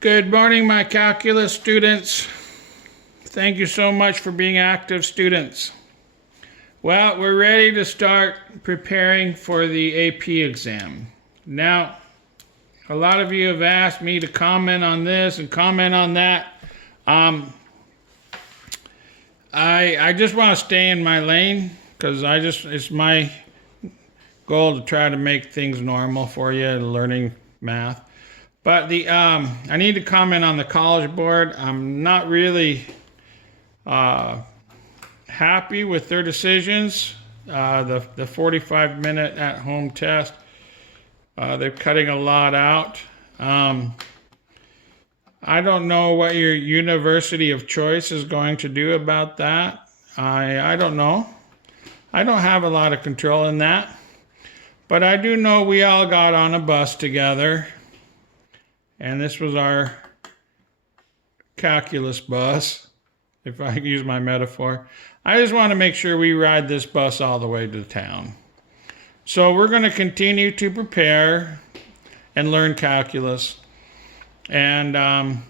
Good morning, my calculus students. Thank you so much for being active students. Well, we're ready to start preparing for the AP exam. Now, a lot of you have asked me to comment on this and comment on that. I just want to stay in my lane because it's my goal to try to make things normal for you learning math. But I need to comment on the College Board. I'm not really happy with their decisions. The 45-minute at-home test, they're cutting a lot out. I don't know what your university of choice is going to do about that. I don't know. I don't have a lot of control in that. But I do know we all got on a bus together. And this was our calculus bus, if I can use my metaphor. I just want to make sure we ride this bus all the way to town. So we're going to continue to prepare and learn calculus. And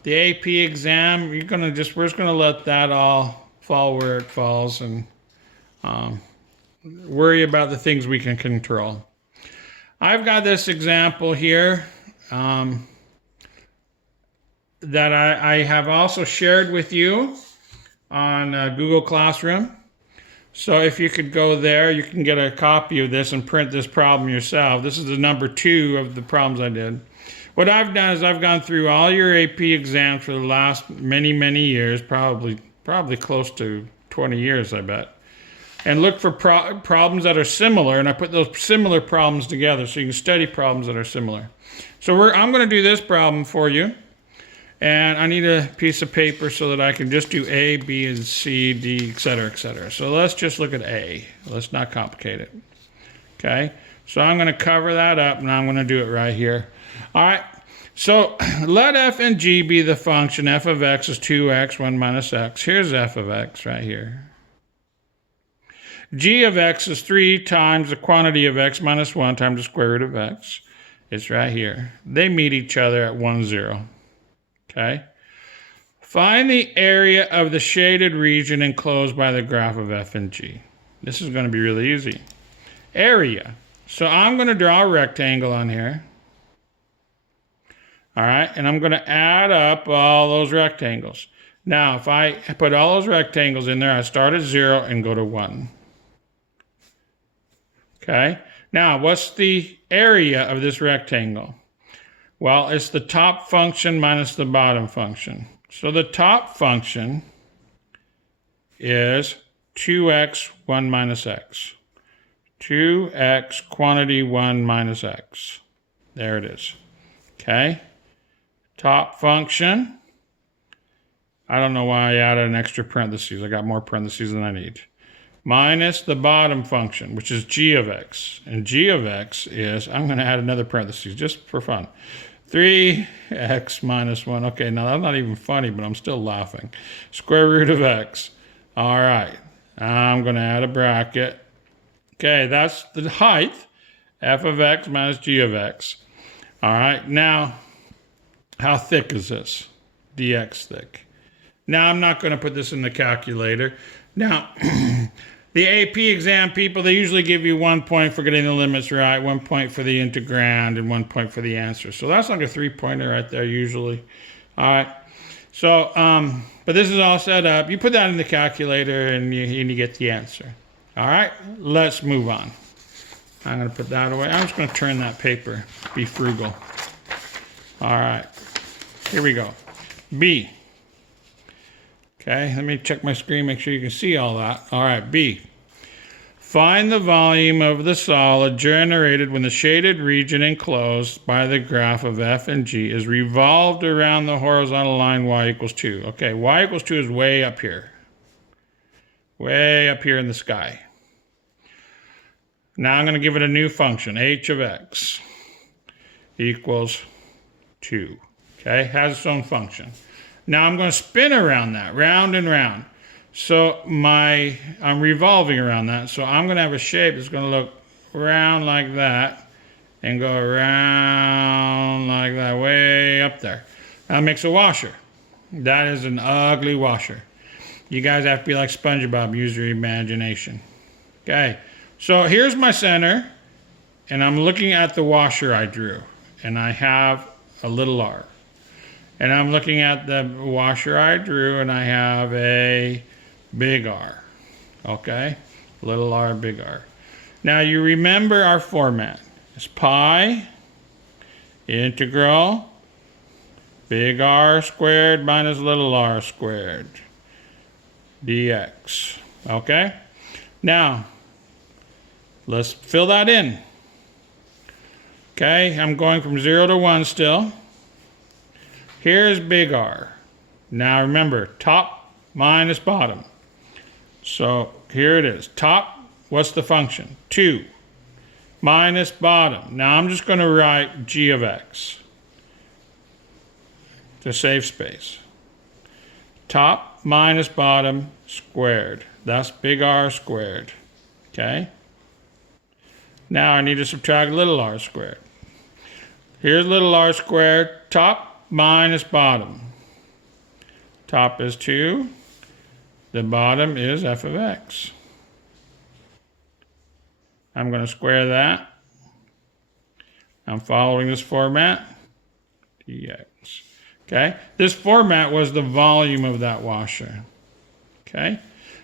the AP exam, we're just going to let that all fall where it falls and worry about the things we can control. I've got this example here. That I have also shared with you on Google Classroom. So if you could go there, you can get a copy of this and print this problem yourself. This is the number 2 of the problems I did. What I've done is I've gone through all your AP exams for the last many, many years, probably close to 20 years, I bet, and look for problems that are similar, and I put those similar problems together so you can study problems that are similar. So I'm going to do this problem for you. And I need a piece of paper so that I can just do A, B, and C, D, etc., etc. So let's just look at A. Let's not complicate it. Okay? So I'm going to cover that up, and I'm going to do it right here. All right. So let f and g be the function. F of x is 2x, 1 minus x. Here's f of x right here. G of x is 3 times the quantity of x minus 1 times the square root of x. It's right here. They meet each other at 1, 0. Okay. Find the area of the shaded region enclosed by the graph of f and g. This is going to be really easy. Area. So I'm going to draw a rectangle on here. All right. And I'm going to add up all those rectangles. Now, if I put all those rectangles in there, I start at 0 and go to 1. Okay. Now, what's the area of this rectangle? Well, it's the top function minus the bottom function. So the top function is 2x, 1 minus x. 2x, quantity 1 minus x. There it is. Okay? Top function. I don't know why I added an extra parentheses. I got more parentheses than I need. Minus the bottom function, which is g of x. And g of x is, I'm going to add another parentheses just for fun. 3x minus 1. Okay, now that's not even funny, but I'm still laughing. Square root of x. All right. I'm going to add a bracket. Okay, that's the height. F of x minus g of x. All right. Now, how thick is this? Dx thick. Now, I'm not going to put this in the calculator. Now, the AP exam people, they usually give you 1 point for getting the limits right, 1 point for the integrand, and 1 point for the answer. So that's like a 3-pointer right there usually. All right. So, but this is all set up. You put that in the calculator and you get the answer. All right. Let's move on. I'm going to put that away. I'm just going to turn that paper. Be frugal. All right. Here we go. B. Okay, let me check my screen, make sure you can see all that. All right, B. Find the volume of the solid generated when the shaded region enclosed by the graph of f and g is revolved around the horizontal line y equals 2. Okay, y equals 2 is way up here. Way up here in the sky. Now I'm going to give it a new function, h of x equals 2. Okay, has its own function. Now I'm going to spin around that, round and round. So I'm revolving around that. So I'm going to have a shape that's going to look round like that and go around like that, way up there. That makes a washer. That is an ugly washer. You guys have to be like SpongeBob, use your imagination. Okay, so here's my center, and I'm looking at the washer I drew, and I have a little r. And I'm looking at the washer I drew, and I have a big R. Okay, little r, big R. Now you remember our format. It's pi integral big R squared minus little r squared dx. Okay? Now, let's fill that in. Okay, I'm going from 0 to 1 still. Here's big R. Now remember, top minus bottom. So here it is. Top, what's the function? 2 minus bottom. Now I'm just going to write g of x to save space. Top minus bottom squared. That's big R squared. Okay? Now I need to subtract little r squared. Here's little r squared. Top minus bottom. Top is 2. The bottom is f of x. I'm going to square that. I'm following this format. dx. Okay? This format was the volume of that washer. Okay?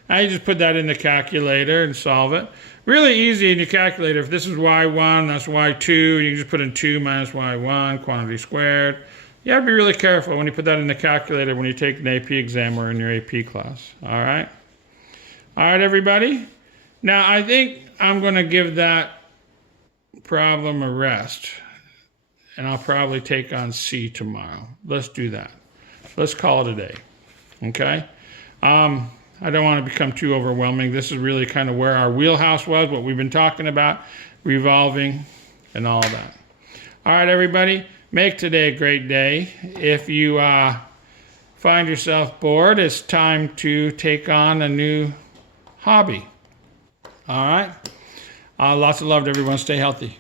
Now you just put that in the calculator and solve it. Really easy in your calculator. If this is y1, that's y2. You can just put in 2 minus y1, quantity squared. You have to be really careful when you put that in the calculator when you take an AP exam or in your AP class. All right? All right, everybody? Now, I think I'm going to give that problem a rest. And I'll probably take on C tomorrow. Let's do that. Let's call it a day. Okay? I don't want to become too overwhelming. This is really kind of where our wheelhouse was, what we've been talking about, revolving, and all that. All right, everybody, make today a great day. If you find yourself bored, it's time to take on a new hobby. All right? Lots of love to everyone. Stay healthy.